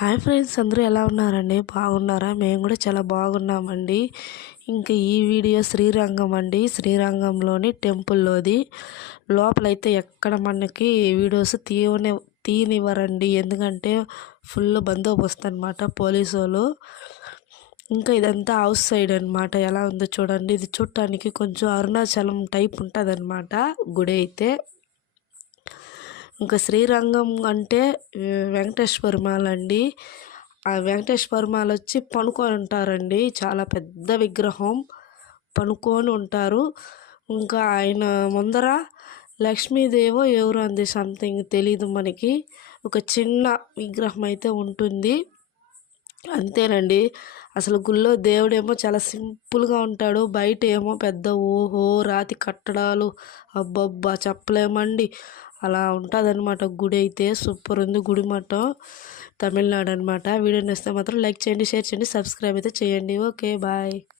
Hi friends, అందరూ ఎలా ఉన్నారండి? బాగున్నారా? మేము కూడా చాలా బాగున్నామండి. ఇంకా ఈ వీడియో శ్రీరంగం అండి. శ్రీరంగంలోని టెంపుల్లోది. లోపలైతే ఎక్కడ మనకి వీడియోస్ తీయనివ్వరండి. ఎందుకంటే ఫుల్ బందోబస్తు అనమాట, పోలీసు వాళ్ళు. ఇంకా ఇదంతా హౌస్ సైడ్ అనమాట. ఎలా ఉందో చూడండి. ఇది చూడటానికి కొంచెం అరుణాచలం టైప్ ఉంటుంది అనమాట గుడి అయితే. ఇంకా శ్రీరంగం అంటే వెంకటేశ్వర మాల అండి. ఆ వెంకటేశ్వర మాల వచ్చి పనుకొని ఉంటారండి. చాలా పెద్ద విగ్రహం, పనుకొని ఉంటారు. ఇంకా ఆయన ముందర లక్ష్మీదేవో ఎవరు అంది సంథింగ్ తెలీదు మనకి. ఒక చిన్న విగ్రహం అయితే ఉంటుంది, అంతేనండి. అసలు గుళ్ళో దేవుడేమో చాలా సింపుల్గా ఉంటాడు. బయట ఏమో పెద్ద ఓహో రాతి కట్టడాలు, అబ్బబ్బా చెప్పలేమండి. అలా ఉంటుందన్నమాట గుడి అయితే. సూపర్ ఉంది గుడి మఠం. తమిళనాడు అనమాట. వీడియో నచ్చితే మాత్రం లైక్ చేయండి, షేర్ చేయండి, సబ్స్క్రైబ్ అయితే చేయండి. Okay, bye.